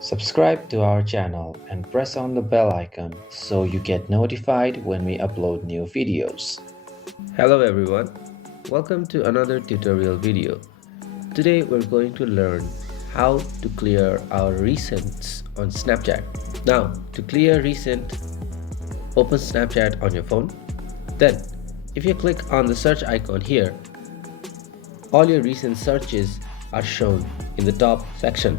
Subscribe to our channel and press on the bell icon so you get notified when we upload new videos. Hello everyone, welcome to another tutorial video. Today we're going to learn how to clear our recents on Snapchat. Now, to clear recent, open Snapchat on your phone. Then, if you click on the search icon here, all your recent searches are shown in the top section.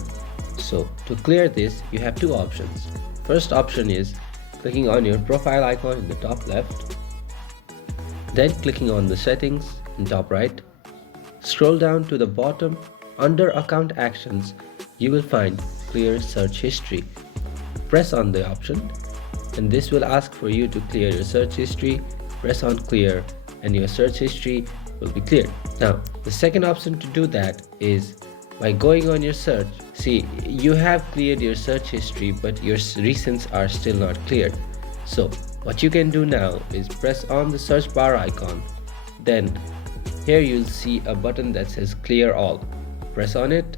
So to clear this, you have two options. First option is clicking on your profile icon in the top left, then clicking on the settings in top right. Scroll down to the bottom. Under account actions, you will find clear search history. Press on the option and this will ask for you to clear your search history. Press on clear and your search history will be cleared. Now, the second option to do that is by going on your search. See, you have cleared your search history, but your recents are still not cleared. So what you can do now is press on the search bar icon. Then here you'll see a button that says clear all. Press on it,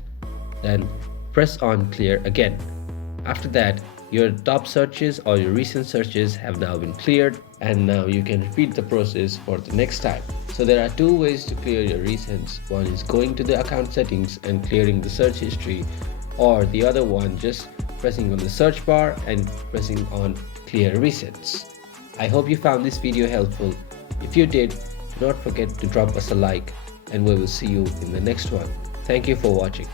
then press on clear again. After that, your top searches or your recent searches have now been cleared, and now you can repeat the process for the next time. So there are two ways to clear your recents. One is going to the account settings and clearing the search history, or the other one just pressing on the search bar and pressing on clear recents. I hope you found this video helpful. If you did, do not forget to drop us a like, and we will see you in the next one. Thank you for watching.